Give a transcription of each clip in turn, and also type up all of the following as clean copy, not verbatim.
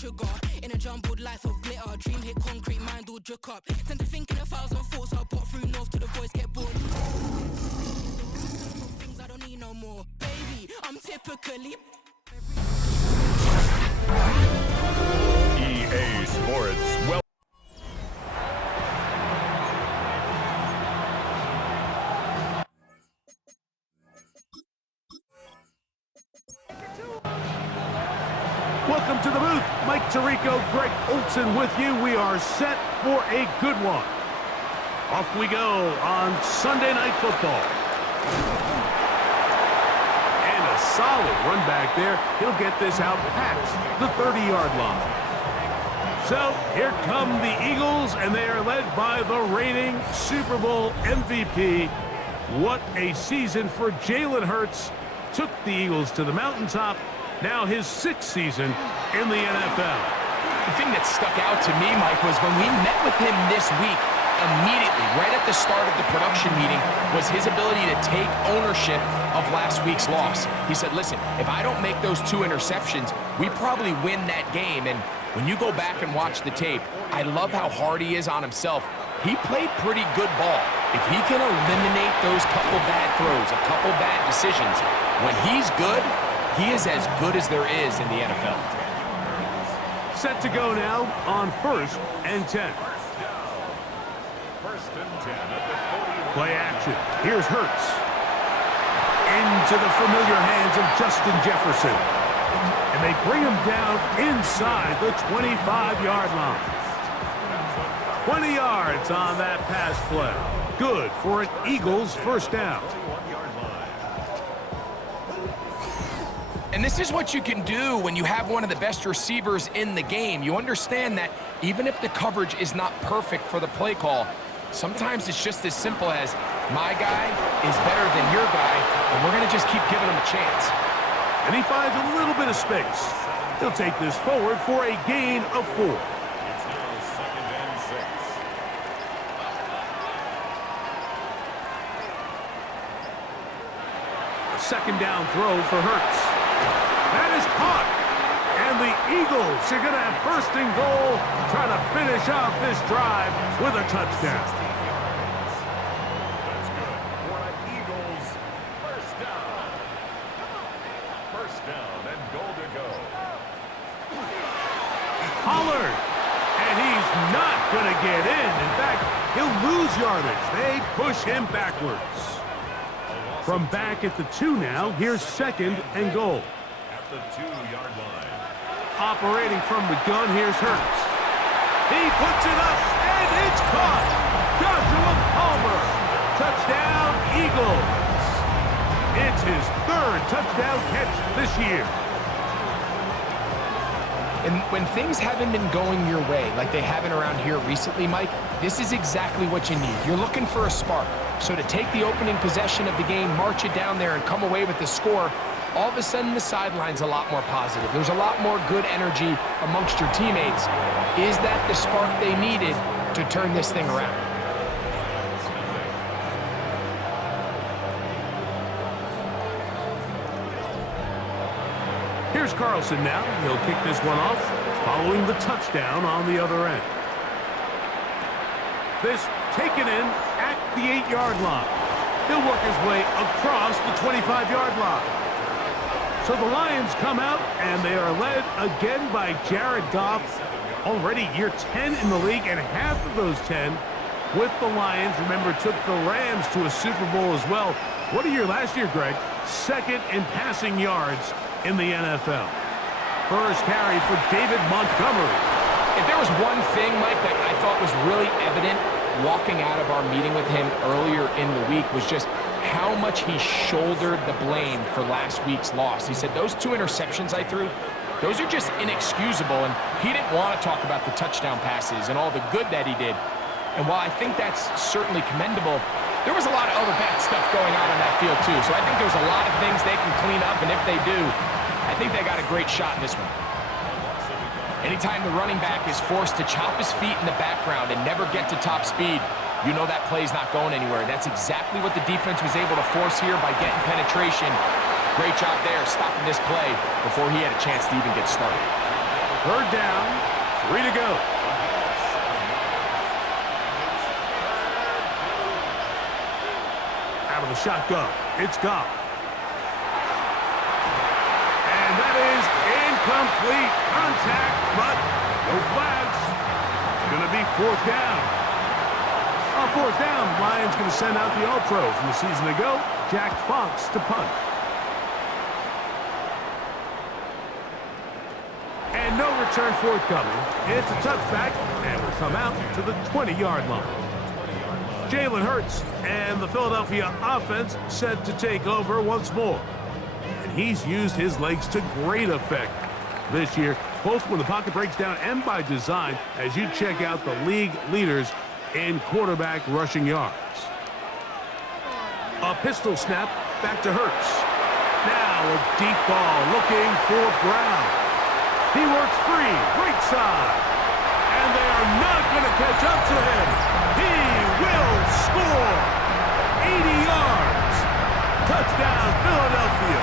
sugar. In a jumbled life of glitter, dream hit concrete, mind all jerk up. Tend to think in 1,000 thoughts, I'll pop through north till the voice get bored. Things I don't need no more. Baby, I'm typically... EA Sports. Welcome to the booth. Mike Tirico, Greg Olson with you. We are set for a good one. Off we go on Sunday Night Football. And a solid run back there. He'll get this out past the 30-yard line. So here come the Eagles, and they are led by the reigning Super Bowl MVP. What a season for Jalen Hurts. Took the Eagles to the mountaintop. Now his 6th season in the NFL. The thing that stuck out to me, Mike, was when we met with him this week, immediately, right at the start of the production meeting, was his ability to take ownership of last week's loss. He said, listen, if I don't make those 2 interceptions, we probably win that game. And when you go back and watch the tape, I love how hard he is on himself. He played pretty good ball. If he can eliminate those couple bad throws, a couple bad decisions, when he's good, he is as good as there is in the NFL. Set to go now on 1st and 10. Play action. Here's Hurts. Into the familiar hands of Justin Jefferson. And they bring him down inside the 25-yard line. 20 yards on that pass play. Good for an Eagles first down. And this is what you can do when you have one of the best receivers in the game. You understand that even if the coverage is not perfect for the play call, sometimes it's just as simple as my guy is better than your guy, and we're going to just keep giving him a chance. And he finds a little bit of space. He'll take this forward for a gain of 4. It's now 2nd and 6. A second down throw for Hurts. That is caught. And the Eagles are going to have 1st and goal, trying to finish off this drive with a touchdown. That's good for an Eagles first down. 1st down and goal to go. Pollard. And he's not going to get in. In fact, he'll lose yardage. They push him backwards. From back at the 2 now, here's 2nd and goal. At the 2-yard line. Operating from the gun, here's Hurts. He puts it up, and it's caught. Joshua Palmer. Touchdown, Eagles. It's his 3rd touchdown catch this year. And when things haven't been going your way, like they haven't around here recently, Mike, this is exactly what you need. You're looking for a spark. So to take the opening possession of the game, march it down there, and come away with the score, all of a sudden the sideline's a lot more positive. There's a lot more good energy amongst your teammates. Is that the spark they needed to turn this thing around? Here's Carlson now. He'll kick this one off, following the touchdown on the other end. This taken in at the 8-yard line. He'll work his way across the 25-yard line. So the Lions come out, and they are led again by Jared Goff. Already year 10 in the league, and half of those 10 with the Lions. Remember, took the Rams to a Super Bowl as well. What a year last year, Greg. 2nd in passing yards in the NFL. First carry for David Montgomery. If there was one thing, Mike, that I thought was really evident walking out of our meeting with him earlier in the week was just how much he shouldered the blame for last week's loss. He said, those 2 interceptions I threw, those are just inexcusable, and he didn't want to talk about the touchdown passes and all the good that he did. And while I think that's certainly commendable, there was a lot of other bad stuff going on in that field too. So I think there's a lot of things they can clean up, and if they do, I think they got a great shot in this one. Anytime the running back is forced to chop his feet in the background and never get to top speed, you know that play's not going anywhere. That's exactly what the defense was able to force here by getting penetration. Great job there, stopping this play before he had a chance to even get started. Third down, 3 to go. Out of the shotgun, it's Goff. And that is incomplete. Contact, but no flags. It's going to be fourth down. On fourth down, Lions going to send out the All-Pro from the season ago, Jack Fox, to punt. And no return forthcoming. It's a touchback, and will come out to the 20-yard line. Jalen Hurts and the Philadelphia offense set to take over once more. And he's used his legs to great effect this year, both when the pocket breaks down and by design, as you check out the league leaders in quarterback rushing yards. A pistol snap back to Hurts. Now a deep ball looking for Brown. He works free, right side. And they are not going to catch up to him. He will score. 80 yards. Touchdown, Philadelphia.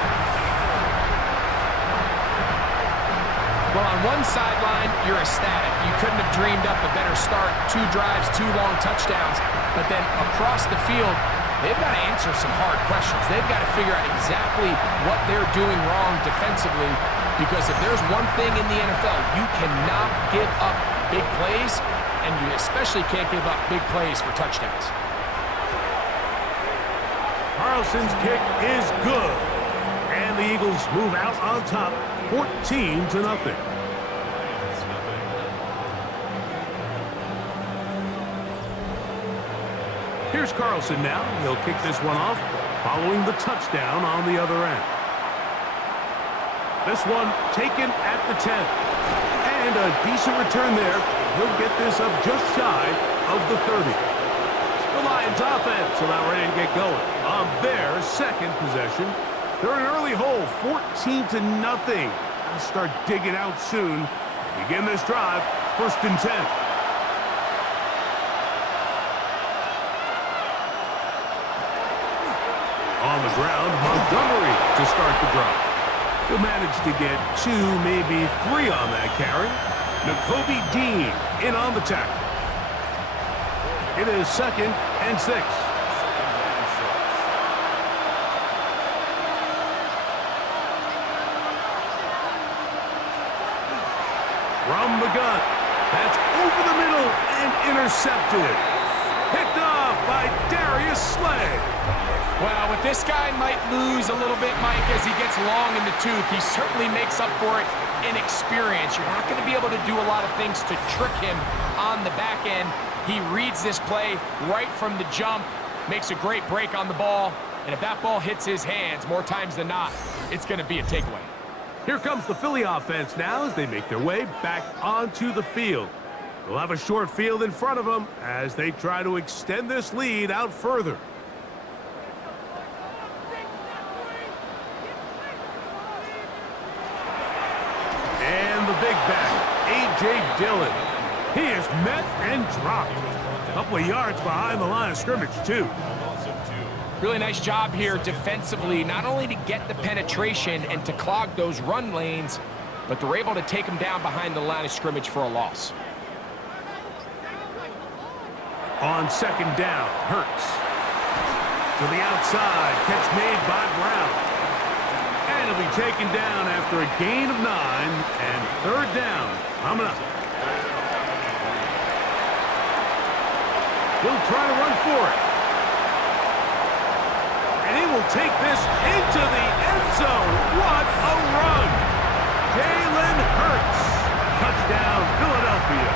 Well, on one sideline, you're ecstatic. You couldn't have dreamed up a better start. 2 drives, 2 long touchdowns. But then across the field, they've got to answer some hard questions. They've got to figure out exactly what they're doing wrong defensively, because if there's one thing in the NFL, you cannot give up big plays, and you especially can't give up big plays for touchdowns. Carlson's kick is good. And the Eagles move out on top, 14-0. Here's Carlson now. He'll kick this one off, following the touchdown on the other end. This one taken at the 10. And a decent return there. He'll get this up just shy of the 30. The Lions offense about ready to get going on their second possession. They're in an early hole, 14-0. They'll start digging out soon. Begin this drive, 1st and 10. On the ground, Montgomery to start the drive. He'll manage to get 2, maybe 3 on that carry. Nakobe Dean in on the tackle. It is 2nd and 6. From the gun. That's over the middle and intercepted. Picked off by Darius Slay. Well, what this guy might lose a little bit, Mike, as he gets long in the tooth, he certainly makes up for it in experience. You're not going to be able to do a lot of things to trick him on the back end. He reads this play right from the jump, makes a great break on the ball, and if that ball hits his hands more times than not, it's going to be a takeaway. Here comes the Philly offense now as they make their way back onto the field. They'll have a short field in front of them as they try to extend this lead out further. And the big back, A.J. Dillon. He is met and dropped. A couple of yards behind the line of scrimmage, too. Really nice job here defensively, not only to get the penetration and to clog those run lanes, but they're able to take him down behind the line of scrimmage for a loss. On 2nd down, Hurts. To the outside, catch made by Brown. And he'll be taken down after a gain of 9, and 3rd down coming up. He'll try to run for it. And he will take this into the end zone. What a run! Jalen Hurts. Touchdown, Philadelphia.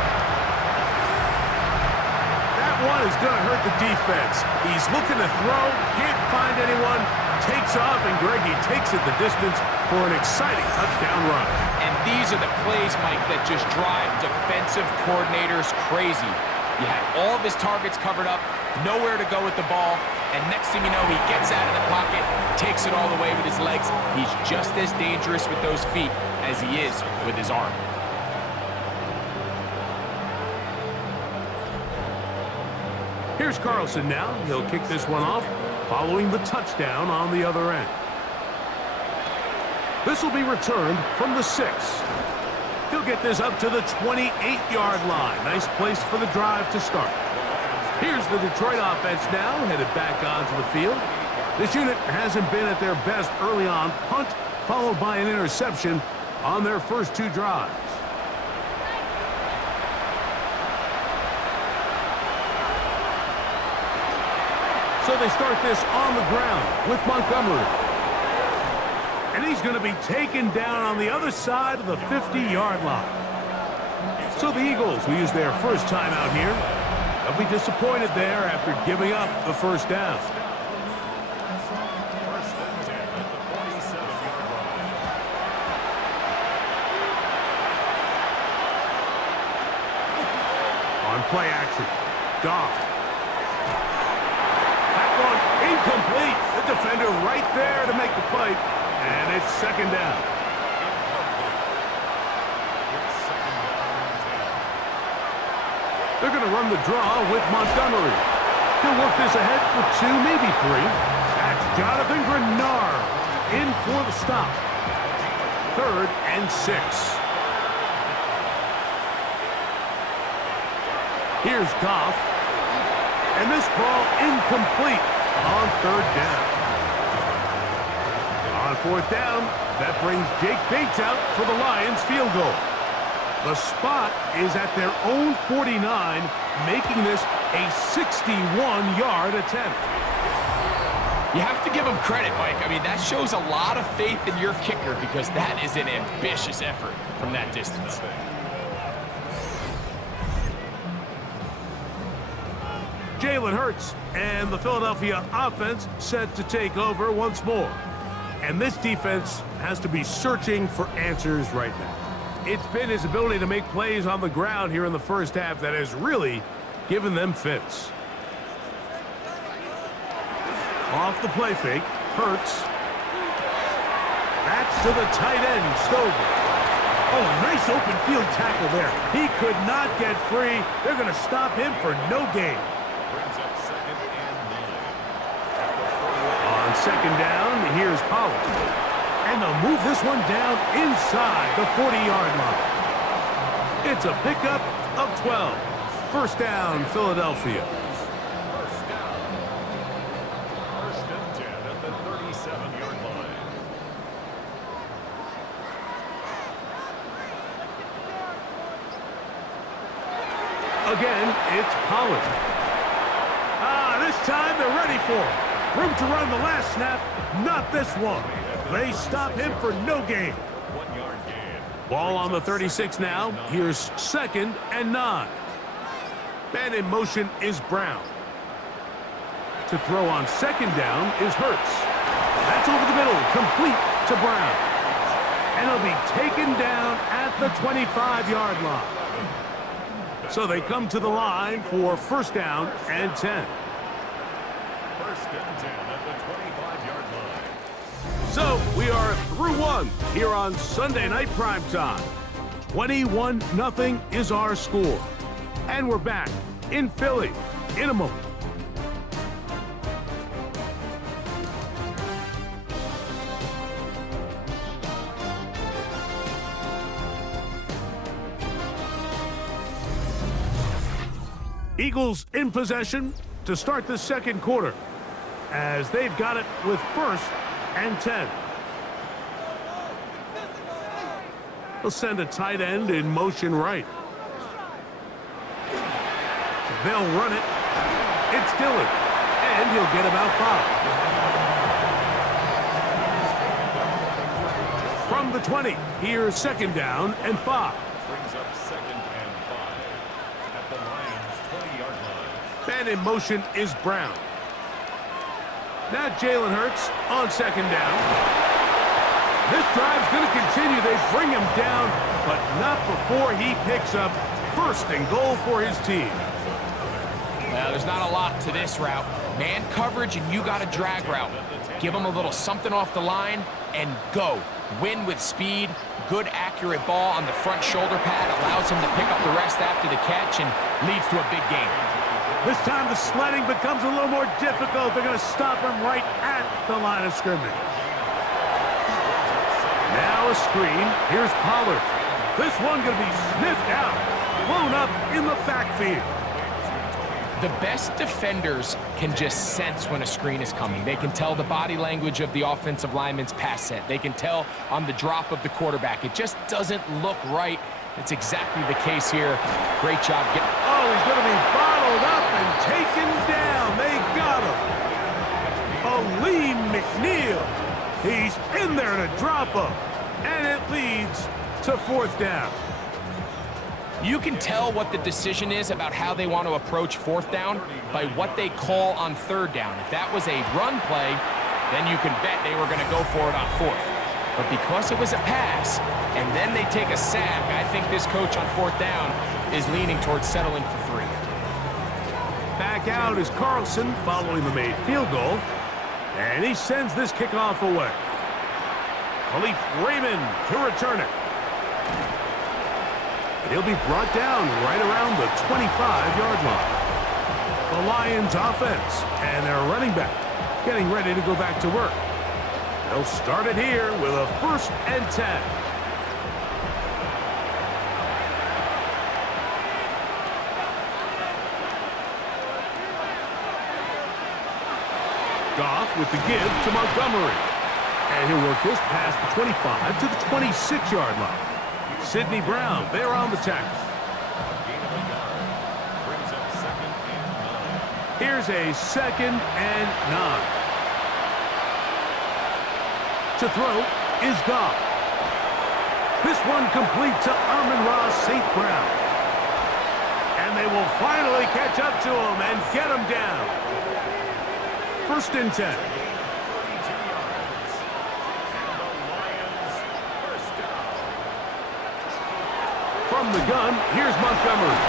That one is going to hurt the defense. He's looking to throw, can't find anyone, takes off, and Greggy takes it the distance for an exciting touchdown run. And these are the plays, Mike, that just drive defensive coordinators crazy. He had all of his targets covered up, nowhere to go with the ball, and next thing you know, he gets out of the pocket, takes it all the way with his legs. He's just as dangerous with those feet as he is with his arm. Here's Carlson now. He'll kick this one off, following the touchdown on the other end. This will be returned from the 6. He'll get this up to the 28-yard line. Nice place for the drive to start. Here's the Detroit offense now, headed back onto the field. This unit hasn't been at their best early on. Punt, followed by an interception on their first two drives. So they start this on the ground with Montgomery. And he's going to be taken down on the other side of the 50-yard line. So the Eagles will use their first time out here. They'll be disappointed there after giving up the first down. On play action, Goff. That one incomplete. The defender right there to make the play. And it's second down. They're going to run the draw with Montgomery. He'll work this ahead for 2, maybe 3. That's Jonathan Grenard in for the stop. 3rd and 6. Here's Goff. And this ball incomplete on 3rd down. On 4th down, that brings Jake Bates out for the Lions field goal. The spot is at their own 49, making this a 61-yard attempt. You have to give him credit, Mike. I mean, that shows a lot of faith in your kicker because that is an ambitious effort from that distance. Jalen Hurts and the Philadelphia offense set to take over once more. And this defense has to be searching for answers right now. It's been his ability to make plays on the ground here in the first half that has really given them fits. Off the play fake, Hurts. That's to the tight end, Stover. Oh, a nice open field tackle there. He could not get free. They're going to stop him for no gain. On second down, here's Pollard. And they'll move this one down inside the 40-yard line. It's a pickup of 12. First down, Philadelphia. First and 10 at the 37-yard line. Again, it's Pollard. This time they're ready for it. Room to run the last snap, not this one. They stop him for no gain. 1-yard gain. Ball on the 36 now. Here's 2nd and 9. Man in motion is Brown. To throw on 2nd down is Hurts. That's over the middle, complete to Brown. And he'll be taken down at the 25-yard line. So they come to the line for first down and 10. First and 10 at the 25-yard line. So we are through one here on Sunday Night Primetime. 21-0 is our score. And we're back in Philly in a moment. Eagles in possession to start the second quarter as they've got it with first and 10. They'll send a tight end in motion right. They'll run it. It's Dillon, and he'll get about 5. From the 20, here's second down and 5. Brings up 2nd and 5 at the Lions' 20-yard line. Man in motion is Brown. Now Jalen Hurts on second down. This drive's going to continue. They bring him down, but not before he picks up first and goal for his team. Well, there's not a lot to this route. Man coverage, and you got a drag route. Give him a little something off the line and go. Win with speed. Good, accurate ball on the front shoulder pad. Allows him to pick up the rest after the catch and leads to a big gain. This time the sledding becomes a little more difficult. They're going to stop him right at the line of scrimmage. Now a screen. Here's Pollard. This one going to be sniffed out, blown up in the backfield. The best defenders can just sense when a screen is coming. They can tell the body language of the offensive lineman's pass set. They can tell on the drop of the quarterback. It just doesn't look right. It's exactly the case here. Great job. Oh, he's going to be bottled up and taken down. They got him. Lee McNeil. He's in there to drop him. And it leads to 4th down. You can tell what the decision is about how they want to approach 4th down by what they call on 3rd down. If that was a run play, then you can bet they were going to go for it on 4th. But because it was a pass, and then they take a sack, I think this coach on 4th down is leaning towards settling for 3. Back out is Carlson following the made field goal. And he sends this kickoff away. Khalif Raymond to return it. He'll be brought down right around the 25-yard line. The Lions offense and their running back getting ready to go back to work. They'll start it here with a 1st and 10. Goff with the give to Montgomery. And he'll work his pass the 25 to the 26-yard line. Sidney Brown, they're on the tackle. Here's a 2nd and 9. To throw is Goff. This one complete to Amon-Ra St. Brown. And they will finally catch up to him and get him down. 1st and 10. From the gun, here's Montgomery.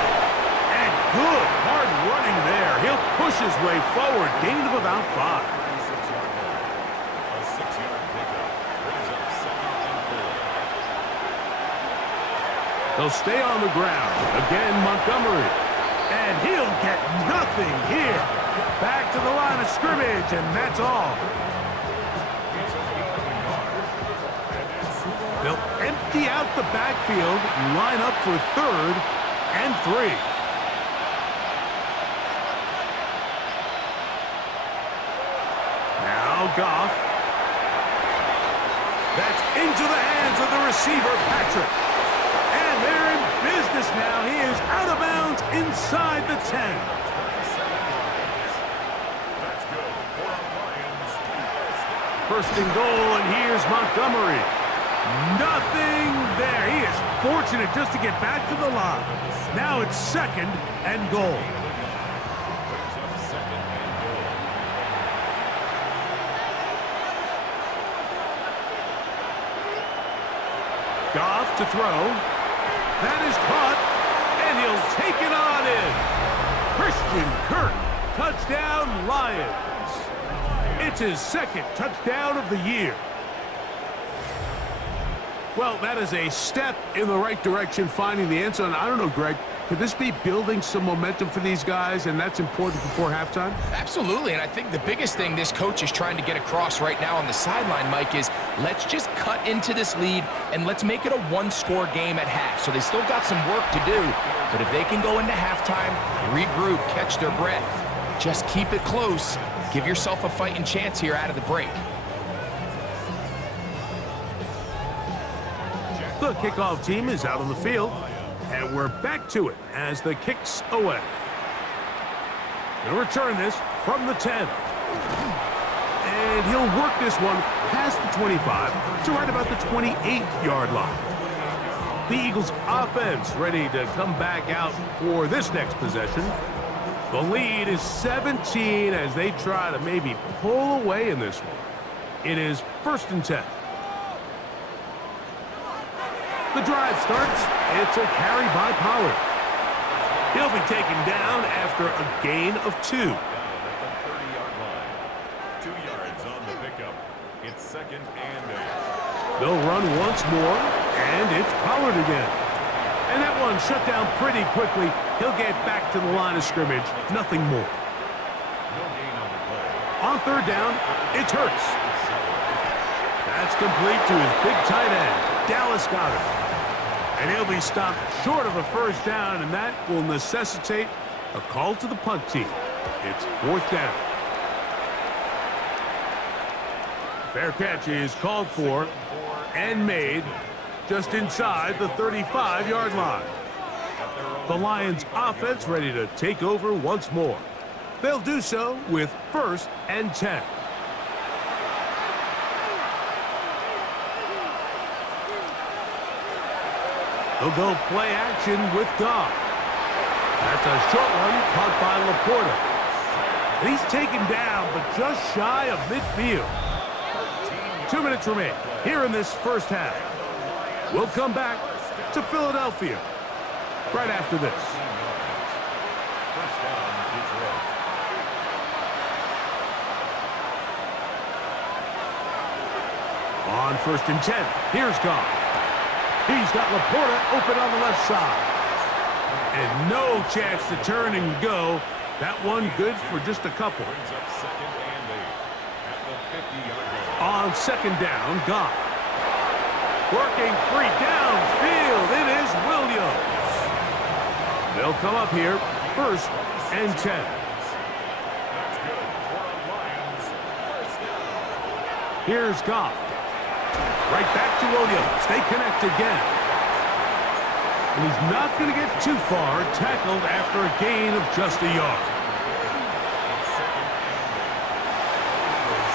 And good, hard running there. He'll push his way forward, gain of about 5. A 6-yard pickup brings up 2nd and 4. They'll stay on the ground. Again, Montgomery. And he'll get nothing here. Back to the line of scrimmage, and that's all. They'll empty out the backfield, line up for 3rd and 3. Now Goff. That's into the hands of the receiver, Patrick. And they're in business now. He is out of bounds inside the 10. That's good for our Lions. 1st and goal, and here's Montgomery. Nothing there. He is fortunate just to get back to the line. Now it's 2nd and goal. Goff to throw. That is caught, and he'll take it on in. Christian Kirk, touchdown Lions. It's his 2nd touchdown of the year. Well, that is a step in the right direction, finding the end zone. I don't know, Greg, could this be building some momentum for these guys, and that's important before halftime? Absolutely, and I think the biggest thing this coach is trying to get across right now on the sideline, Mike, is let's just cut into this lead and let's make it a 1-score game at half. So they still got some work to do, but if they can go into halftime, regroup, catch their breath, just keep it close, give yourself a fighting chance here out of the break. The kickoff team is out on the field, and we're back to it as the kick's away. He'll return this from the 10. And he'll work this one past the 25 to right about the 28-yard line. The Eagles offense ready to come back out for this next possession. The lead is 17 as they try to maybe pull away in this one. It is 1st and 10. The drive starts. It's a carry by Pollard. He'll be taken down after a gain of 2. Down at the 30-yard line. 2 yards on the pickup. It's 2nd and 8. They'll run once more, and it's Pollard again. And that one shut down pretty quickly. He'll get back to the line of scrimmage. Nothing more. No gain on the play. On 3rd down, it's Hurts. That's complete to his big tight end, Dallas Goedert. And he'll be stopped short of a first down, and that will necessitate a call to the punt team. It's 4th down. Fair catch is called for and made just inside the 35-yard line. The Lions offense ready to take over once more. They'll do so with 1st and 10. He'll go play action with Goff. That's a short one caught by Laporta. And he's taken down, but just shy of midfield. 2 minutes remain here in this first half. We'll come back to Philadelphia right after this. On 1st and 10, here's Goff. He's got Laporta open on the left side. And no chance to turn and go. That one good for just a couple. On 2nd down, Goff. Working free downfield. It is Williams. They'll come up here 1st and 10. Here's Goff. Right back to Williams. They connect again. And he's not going to get too far, tackled after a gain of just a yard.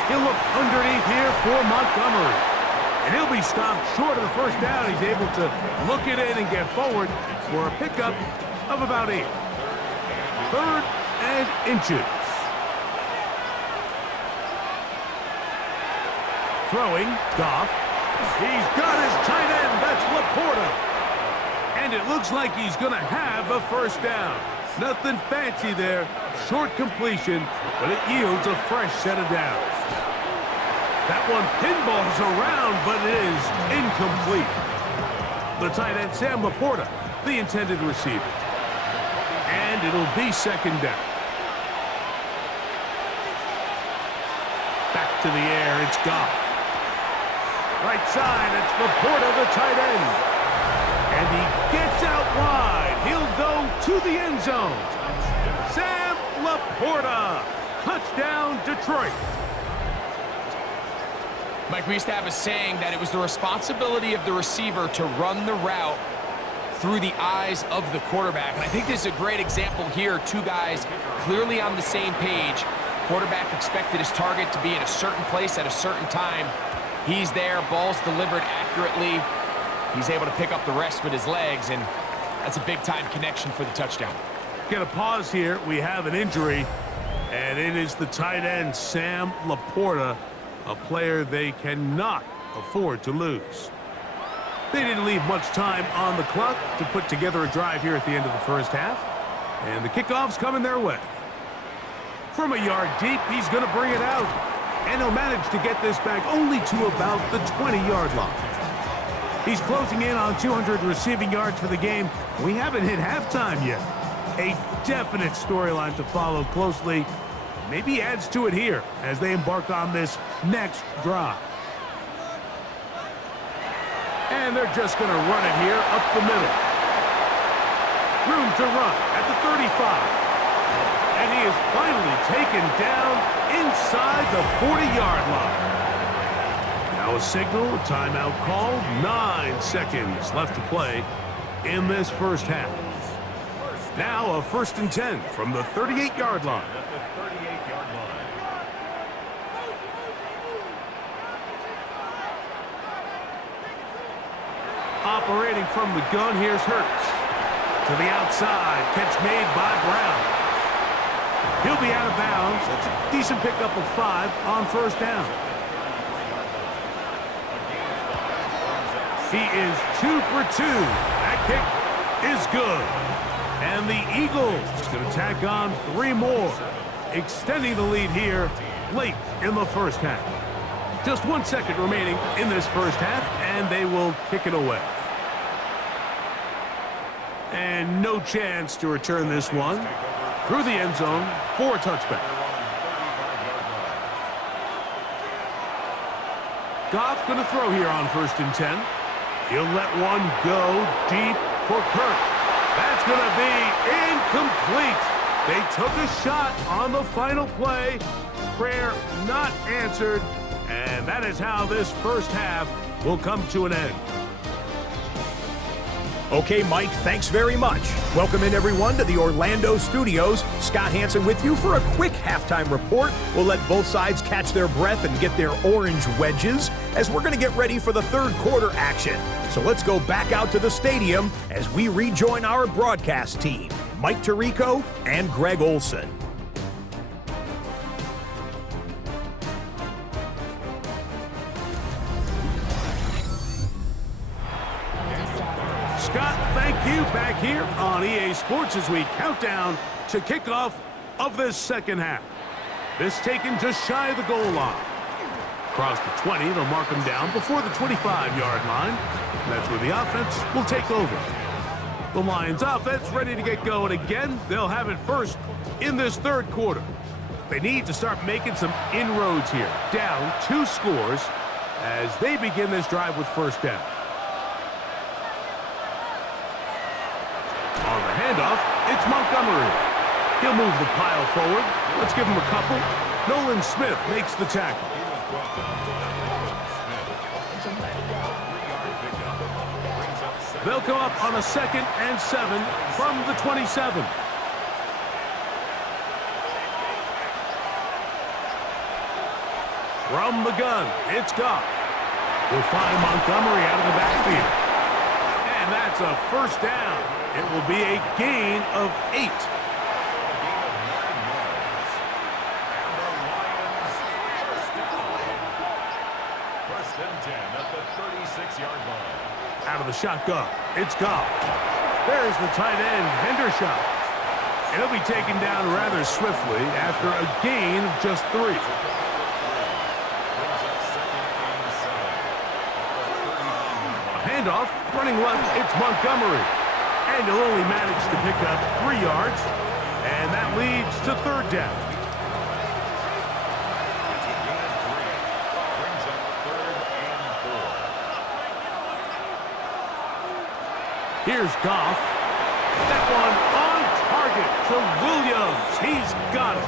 He'll look underneath here for Montgomery. And he'll be stopped short of the first down. He's able to look it in and get forward for a pickup of about 8. 3rd and inches. Throwing, Goff. He's got his tight end. That's Laporta. And it looks like he's going to have a first down. Nothing fancy there. Short completion, but it yields a fresh set of downs. That one pinballs around, but it is incomplete. The tight end, Sam Laporta, the intended receiver. And it'll be 2nd down. Back to the air, it's Goff. Right side, it's Laporta, the tight end. And he gets out wide. He'll go to the end zone. Sam Laporta. Touchdown, Detroit. Mike, we used to have a saying that it was the responsibility of the receiver to run the route through the eyes of the quarterback. And I think this is a great example here. 2 guys clearly on the same page. Quarterback expected his target to be in a certain place at a certain time. He's there, ball's delivered accurately. He's able to pick up the rest with his legs, and that's a big-time connection for the touchdown. Get a pause here. We have an injury, and it is the tight end, Sam Laporta, a player they cannot afford to lose. They didn't leave much time on the clock to put together a drive here at the end of the first half, and the kickoff's coming their way. From a yard deep, he's going to bring it out. And he'll manage to get this back only to about the 20-yard line. He's closing in on 200 receiving yards for the game. We haven't hit halftime yet. A definite storyline to follow closely. Maybe adds to it here as they embark on this next drive. And they're just going to run it here up the middle. Room to run at the 35. And he is finally taken down inside the 40-yard line. Now a signal, a timeout called. 9 seconds left to play in this first half. Now a 1st and 10 from the 38-yard line. Operating from the gun, here's Hurts. To the outside, catch made by Brown. He'll be out of bounds. That's a decent pickup of 5 on 1st down. He is 2 for 2. That kick is good. And the Eagles going to tack on 3 more, extending the lead here late in the first half. Just 1 second remaining in this first half, and they will kick it away. And no chance to return this one through the end zone for a touchback. Goff going to throw here on 1st and 10. He'll let one go deep for Kirk. That's going to be incomplete. They took a shot on the final play. Prayer not answered. And that is how this first half will come to an end. Okay, Mike, thanks very much. Welcome in, everyone, to the Orlando studios. Scott Hansen with you for a quick halftime report. We'll let both sides catch their breath and get their orange wedges as we're going to get ready for the third quarter action. So let's go back out to the stadium as we rejoin our broadcast team, Mike Tirico and Greg Olson. Scott, thank you. Back here on EA Sports as we count down to kickoff of this second half. This taken just shy of the goal line. Across the 20, they'll mark them down before the 25-yard line. And that's where the offense will take over. The Lions offense ready to get going again. They'll have it first in this third quarter. They need to start making some inroads here. Down 2 scores as they begin this drive with first down. On the handoff, it's Montgomery. He'll move the pile forward. Let's give him a couple. Nolan Smith makes the tackle. They'll come up on a 2nd and 7 from the 27. From the gun, it's Goff. He'll find Montgomery out of the backfield. And that's a first down. It will be a gain of 8. First and 10 at the 36-yard line. Out of the shotgun, it's Goff. There's the tight end, Hendershot. And he'll be taken down rather swiftly after a gain of just 3. A handoff, running left, it's Montgomery. And he'll only manage to pick up 3 yards. And that leads to third down. Here's Goff. That one on target to Williams. He's got it.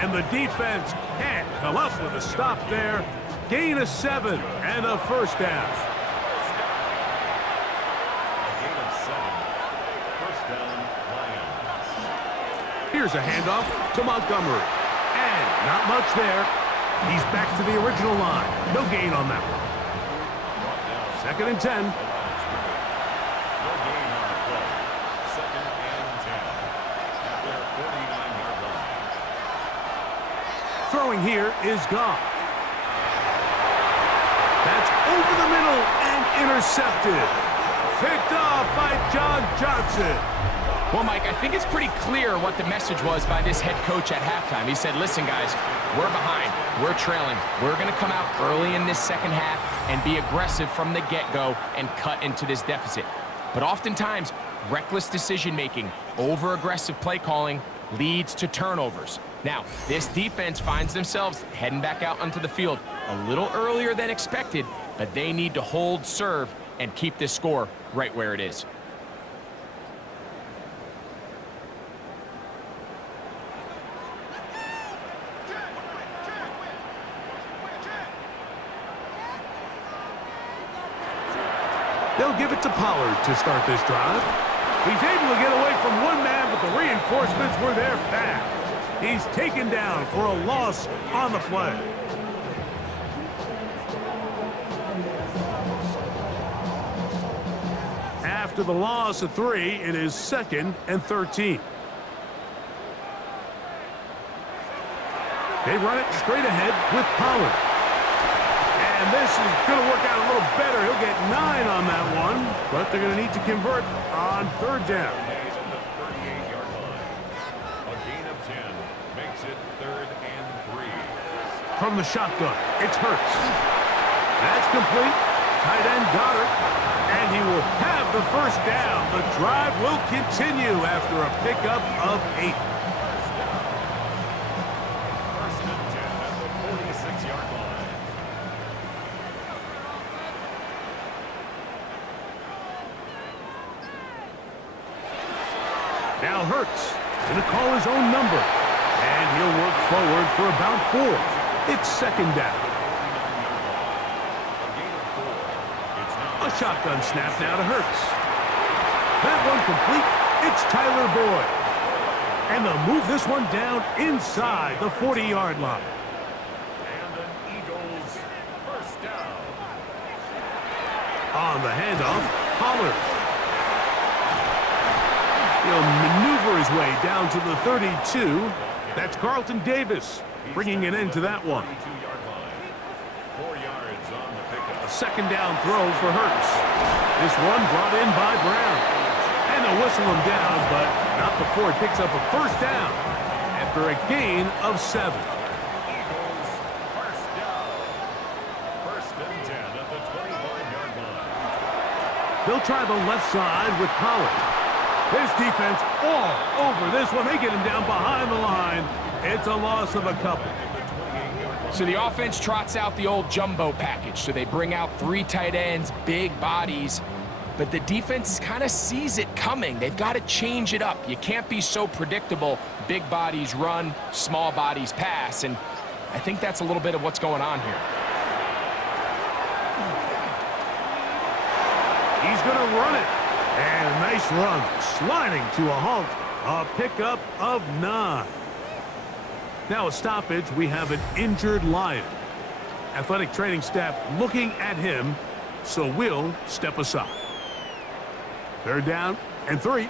And the defense can't come up with a stop there. Gain of 7 and a first down. Here's a handoff to Montgomery. And not much there. He's back to the original line. No gain on that one. 2nd and 10. Throwing here is Goff. That's over the middle and intercepted. Picked off by John Johnson. Well, Mike, I think it's pretty clear what the message was by this head coach at halftime. He said, listen, guys, we're behind. We're trailing. We're going to come out early in this second half and be aggressive from the get-go and cut into this deficit. But oftentimes, reckless decision-making, over-aggressive play calling leads to turnovers. Now, this defense finds themselves heading back out onto the field a little earlier than expected, but they need to hold serve and keep this score right where it is. They'll give it to Pollard to start this drive. He's able to get away from one man, but the reinforcements were there fast. He's taken down for a loss on the play. After the loss of 3, it is 2nd and 13. They run it straight ahead with Pollard. And this is going to work out a little better. He'll get 9 on that one, but they're going to need to convert on third down. From the shotgun, it's Hurts. That's complete. Tight end Goddard. And he will have the first down. The drive will continue after a pickup of 8. First and 10 at the 46-yard line. Now Hurts going to call his own number. And he'll work forward for about 4. It's second down. A shotgun snap now to Hurts. That one complete. It's Tyler Boyd. And they'll move this one down inside the 40-yard line. And an Eagles first down. On the handoff, Pollard. He'll maneuver his way down to the 32. That's Carlton Davis bringing an end to that one. 32-yard line. 4 yards on the pickup. A second down throw for Hurts. This one brought in by Brown. And they'll whistle him down, but not before he picks up a first down after a gain of 7. Eagles first down. First and 10 at the 25-yard line. They'll try the left side with Pollard. This defense all over this one. They get him down behind the line. It's a loss of a couple. So the offense trots out the old jumbo package. So they bring out 3 tight ends, big bodies. But the defense kind of sees it coming. They've got to change it up. You can't be so predictable. Big bodies run, small bodies pass. And I think that's a little bit of what's going on here. He's going to run it. And a nice run, sliding to a halt. A pickup of 9. Now a stoppage, we have an injured Lion. Athletic training staff looking at him, so we'll step aside. Third down and 3.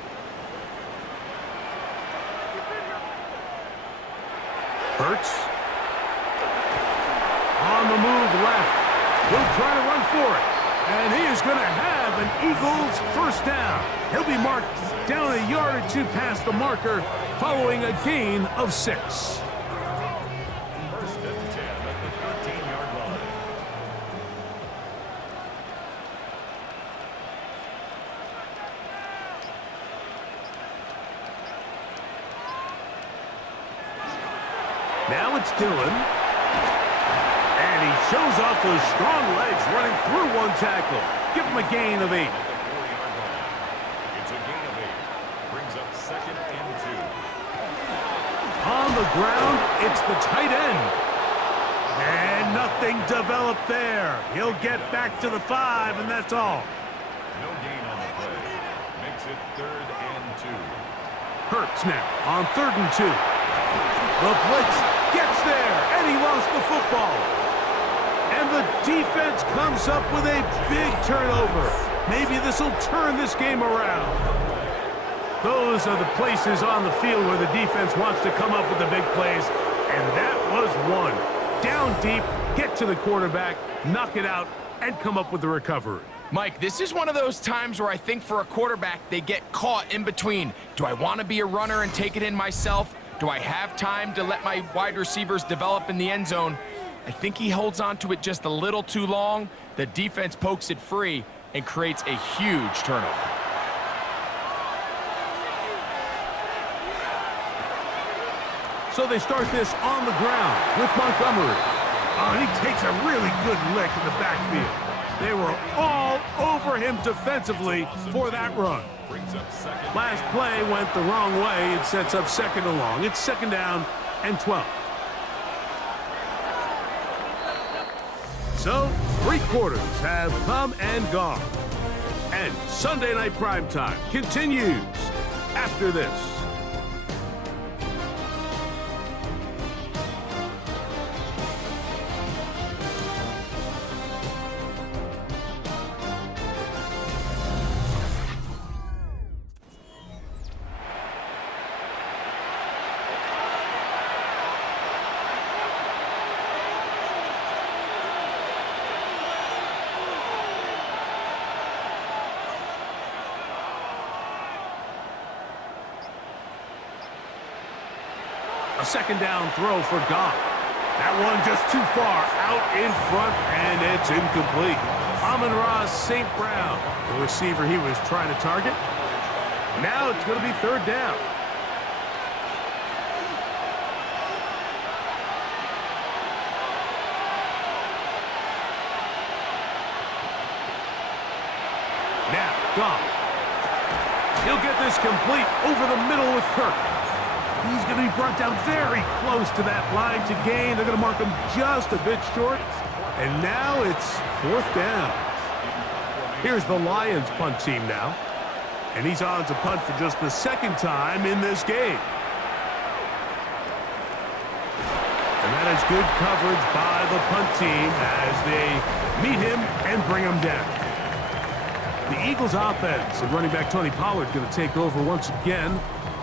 Hurts. On the move left. He'll try to run for it. And he is going to have an Eagles first down. He'll be marked down a yard or 2 past the marker following a gain of 6. First and 10 at the 13-yard line. Now it's Dillon. And he shows off those strong legs running through one tackle. Give him a gain of 8. At the 4-yard line. It's a gain of 8. Brings up second and 2. On the ground, it's the tight end. And nothing developed there. He'll get back to the 5, and that's all. No gain on the play. Makes it third and 2. Hurts now on 3rd and 2. The blitz gets there, and he lost the football. And the defense comes up with a big turnover. Maybe this will turn this game around. Those are the places on the field where the defense wants to come up with the big plays, and that was one. Down deep, get to the quarterback, knock it out, and come up with the recovery. Mike, this is one of those times where I think for a quarterback, they get caught in between. Do I want to be a runner and take it in myself? Do I have time to let my wide receivers develop in the end zone? I think he holds on to it just a little too long. The defense pokes it free and creates a huge turnover. So they start this on the ground with Montgomery. Oh, and he takes a really good lick in the backfield. They were all over him defensively for that run. Last play went the wrong way. It sets up 2nd and long. It's 2nd down and 12. So, 3 quarters have come and gone. And Sunday Night Primetime continues after this. A 2nd down throw for Goff. That one just too far out in front, and it's incomplete. Amon-Ra St. Brown, the receiver he was trying to target. Now it's going to be 3rd down. Now, Goff. He'll He'll get this complete over the middle with Kirk. He's going to be brought down very close to that line to gain. They're going to mark him just a bit short. And now it's 4th down. Here's the Lions punt team now. And he's on to punt for just the 2nd time in this game. And that is good coverage by the punt team as they meet him and bring him down. The Eagles offense and running back Tony Pollard going to take over once again.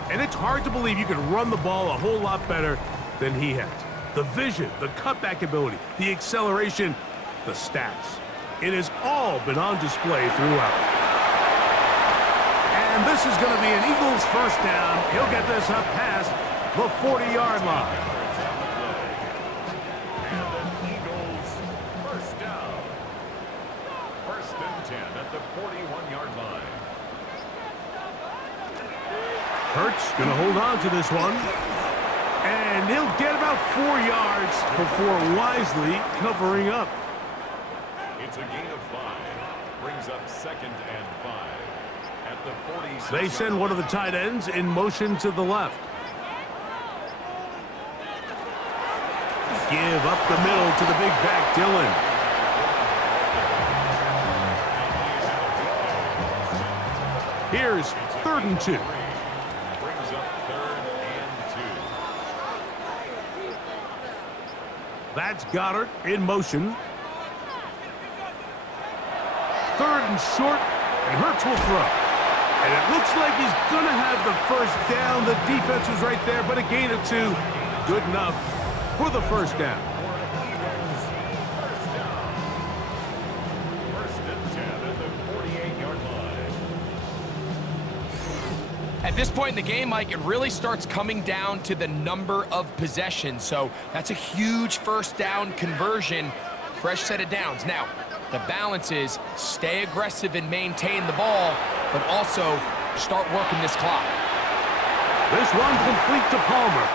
And it's hard to believe you can run the ball a whole lot better than he has. The vision, the cutback ability, the acceleration, the stats. It has all been on display throughout. And this is going to be an Eagles 1st down. He'll get this up past the 40-yard line. And an Eagles 1st down. 1st and 10 at the 41-yard line. Hurts going to hold on to this one. And he'll get about 4 yards before wisely covering up. It's a gain of 5. Brings up 2nd and 5. At the 46. They send one of the tight ends in motion to the left. Give up the middle to the big back, Dillon. Here's 3rd and 2. Brings up 3rd and 2. That's Goddard in motion. 3rd and short, and Hurts will throw. And it looks like he's going to have the 1st down. The defense was right there, but a gain of 2. Good enough for the 1st down. 1st and 10 at the 48-yard line. At this point in the game, Mike, it really starts coming down to the number of possessions. So that's a huge 1st down conversion. Fresh set of downs. Now, the balance is stay aggressive and maintain the ball, but also start working this clock. This one complete to Palmer.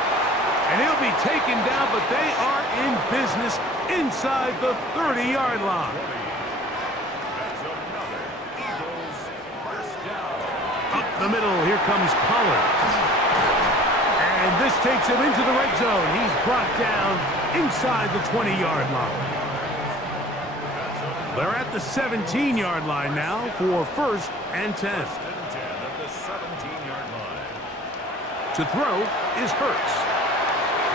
And he'll be taken down, but they are in business inside the 30-yard line. That's another Eagles 1st down. Up the middle, here comes Pollard. And this takes him into the red zone. He's brought down inside the 20-yard line. They're at the 17-yard line now for 1st and 10. 1st and 10 at the 17-yard line. To throw is Hurts.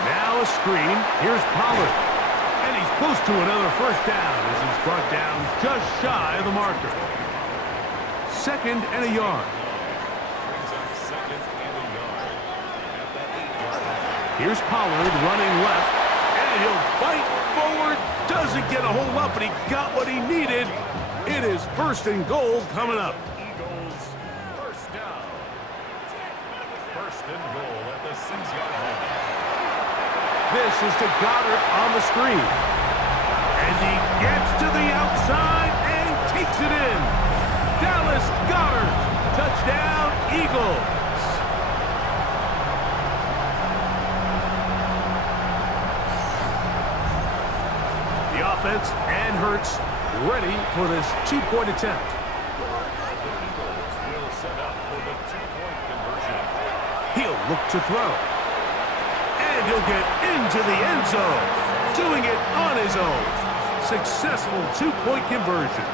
Now a screen. Here's Pollard. And he's close to another 1st down as he's brought down just shy of the marker. 2nd and a yard. Brings up 2nd and a yard. At that 8-yard line. Here's Pollard running left. And he'll fight forward. Doesn't get a whole lot, but he got what he needed. It is 1st and goal coming up. Eagles 1st down. 1st and goal at the 6-yard line. This is to Goddard on the screen. And he gets to the outside and takes it in. Dallas Goddard. Touchdown, Eagles. Offense and Hurts ready for this 2-point attempt. The Eagles will set up for the 2-point conversion. He'll look to throw. And he'll get into the end zone. Doing it on his own. Successful 2-point conversion.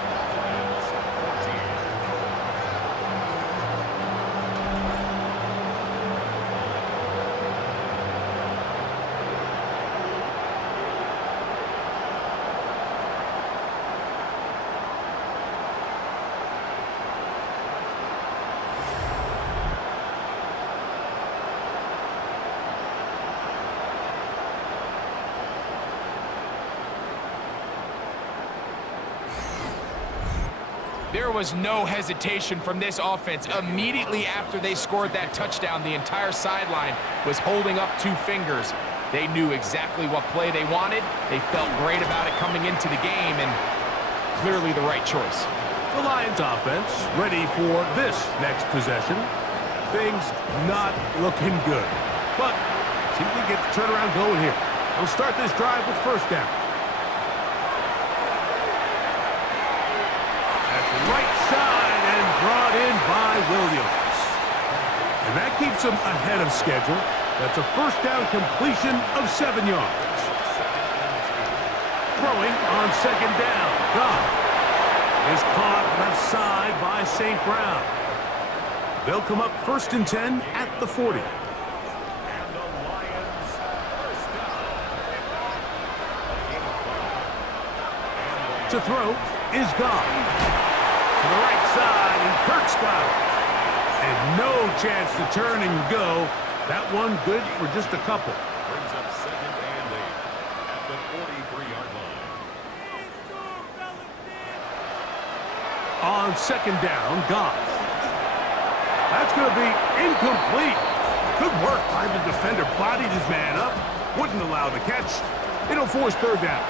There was no hesitation from this offense. Immediately after they scored that touchdown, the entire sideline was holding up 2 fingers. They knew exactly what play they wanted. They felt great about it coming into the game, and clearly the right choice. The Lions offense ready for this next possession. Things not looking good. But see if we get the turnaround going here. They'll start this drive with 1st down. Right side and brought in by Williams. keeps them ahead of schedule. That's a first down completion of 7 yards. Throwing on second down. Goff is caught left side by St. Brown. They'll come up 1st and 10 at the 40. To throw is Goff. To the right side, and Kurt's got it. And no chance to turn and go. That one good for just a couple. Brings up 2nd and 8 at the 43-yard line. On second down, Goff. That's going to be incomplete. Good work by the defender. Bodied his man up. Wouldn't allow the catch. It'll force 3rd down.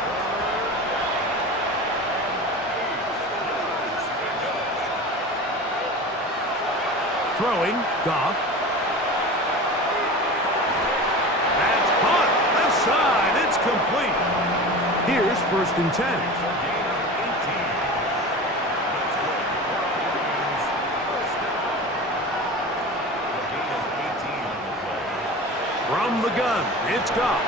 Throwing, Goff. That's caught. Left side. It's complete. Here's 1st and 10. From the gun, it's Goff.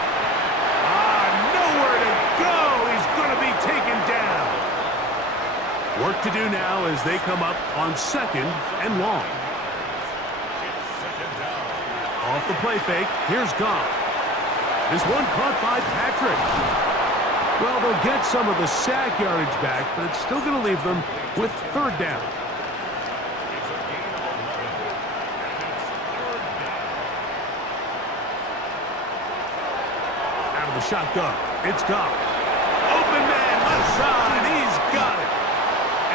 Nowhere to go. He's going to be taken down. Work to do now as they come up on 2nd and long. Off the play fake, here's Goff. This one caught by Patrick. Well, they'll get some of the sack yardage back, but it's still going to leave them with 3rd down. Out of the shotgun, it's Goff. Open man, left side, he's got it.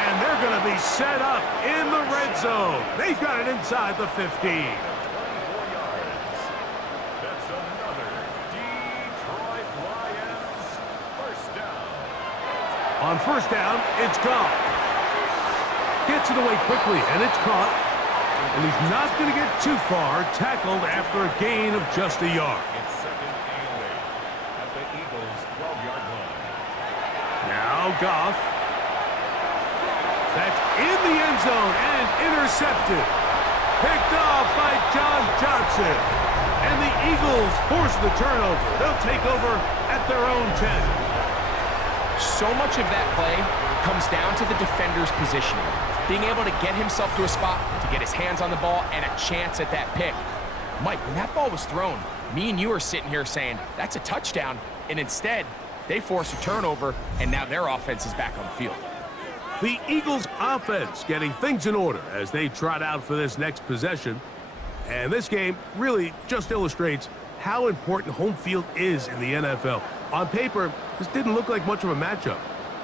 And they're going to be set up in the red zone. They've got it inside the 15. On 1st down, it's Goff. Gets it away quickly, and it's caught. And he's not going to get too far, tackled after a gain of just a yard. It's 2nd and 8 at the Eagles' 12-yard line. Now Goff. That's in the end zone and intercepted. Picked off by John Johnson. And the Eagles force the turnover. They'll take over at their own 10. So much of that play comes down to the defender's positioning. Being able to get himself to a spot, to get his hands on the ball, and a chance at that pick. Mike, when that ball was thrown, me and you are sitting here saying, that's a touchdown. And instead, they force a turnover, and now their offense is back on the field. The Eagles' offense getting things in order as they trot out for this next possession. And this game really just illustrates how important home field is in the NFL. On paper, this didn't look like much of a matchup,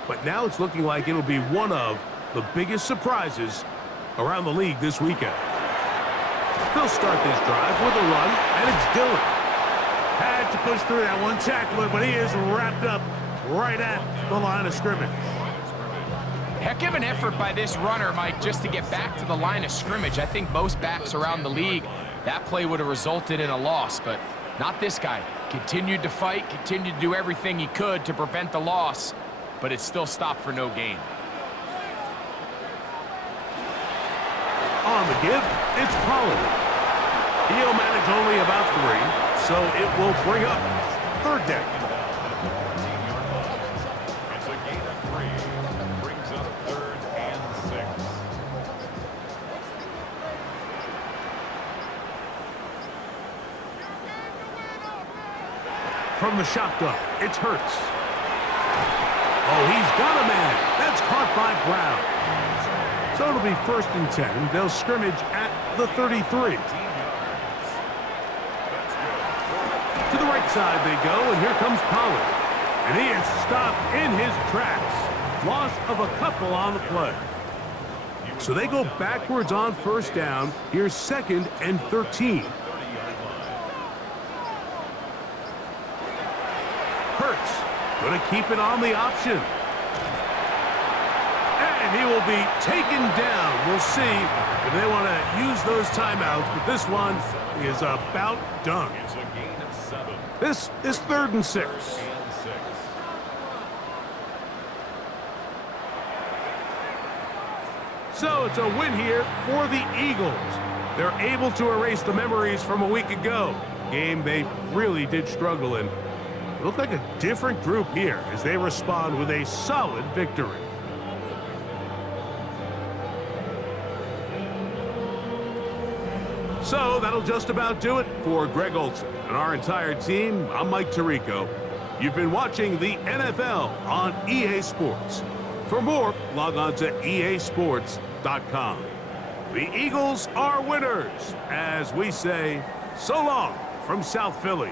but now it's looking like it'll be one of the biggest surprises around the league this weekend. They'll start this drive with a run, and it's Dillon. Had to push through that one tackler, but he is wrapped up right at the line of scrimmage. Heck of an effort by this runner, Mike, just to get back to the line of scrimmage. I think most backs around the league, that play would have resulted in a loss, but not this guy. Continued to fight, continued to do everything he could to prevent the loss, but it still stopped for no gain. On the give, it's Pollard. He'll manage only about 3, so it will bring up 3rd down. It's a gain of 3. Brings up 3rd and 6. From the shotgun, it's Hurts. Oh, he's got a man. That's caught by Brown. So it'll be 1st and 10. They'll scrimmage at the 33. To the right side they go, and here comes Pollard. And he is stopped in his tracks. Loss of a couple on the play. So they go backwards on 1st down. Here's 2nd and 13. Hurts going to keep it on the option. And he will be taken down. We'll see if they want to use those timeouts, but this one is about done. It's a gain of 7. This is 3rd and 6. So it's a win here for the Eagles. They're able to erase the memories from a week ago. Game they really did struggle in. It looked like a different group here as they respond with a solid victory. So that'll just about do it for Greg Olson and our entire team. I'm Mike Tirico. You've been watching the NFL on EA Sports. For more, log on to easports.com. The Eagles are winners, as we say, so long from South Philly.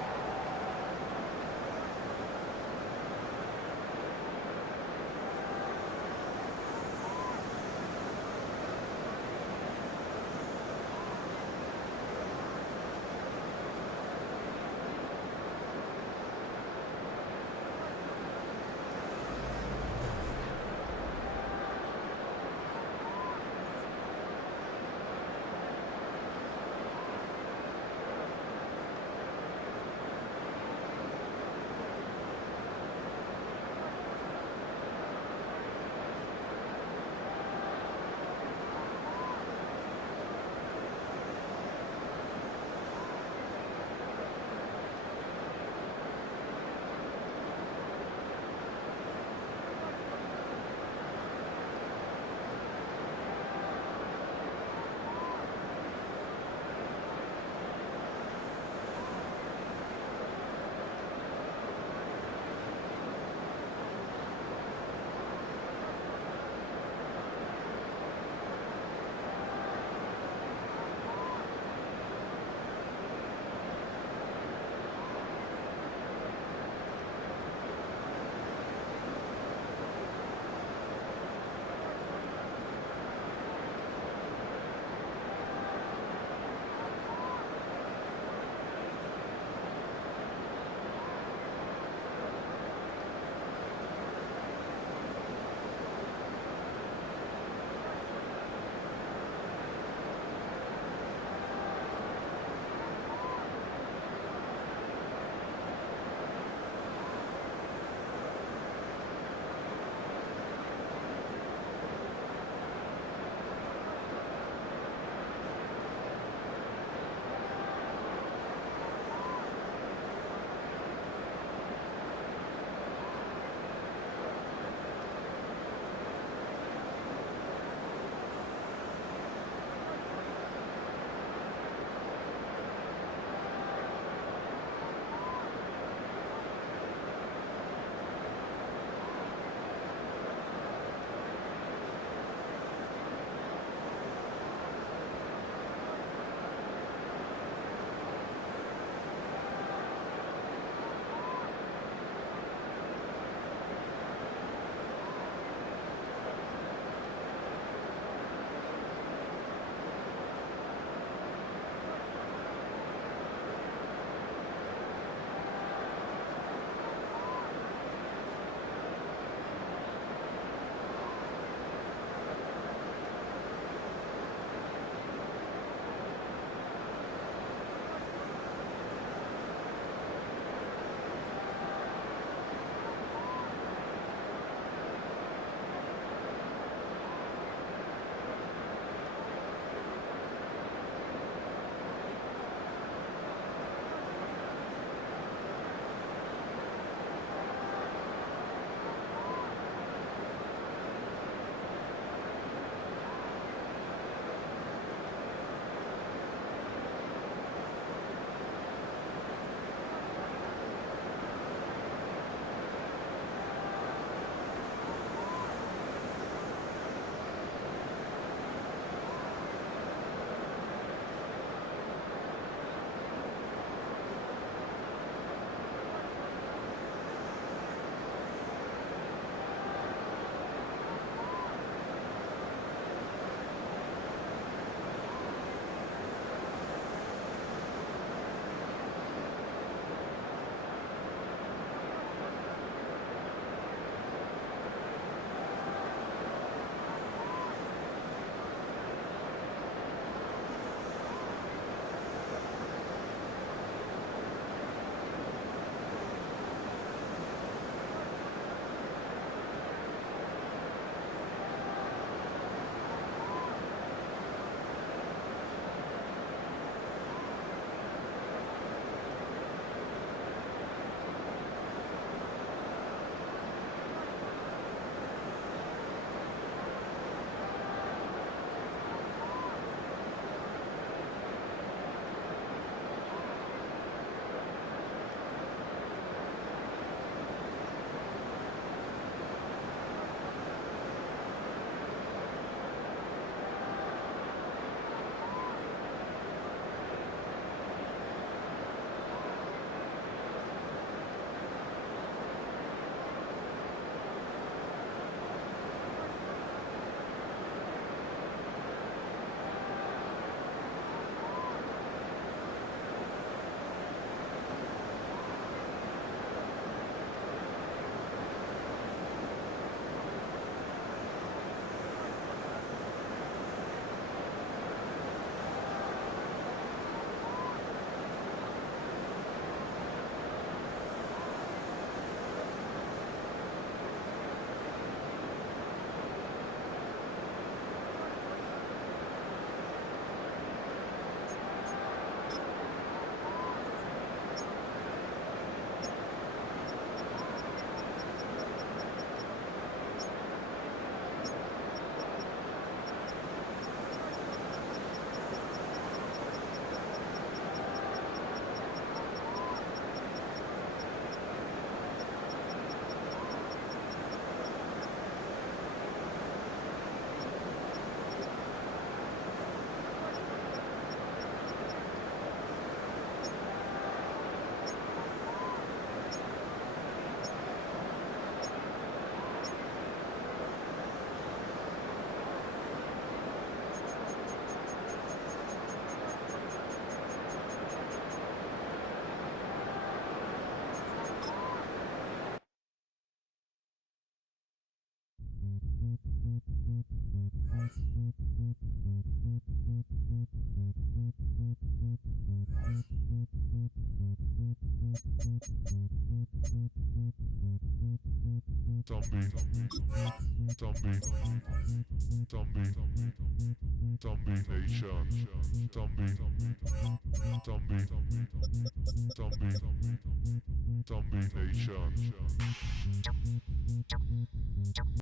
Zombie Nation.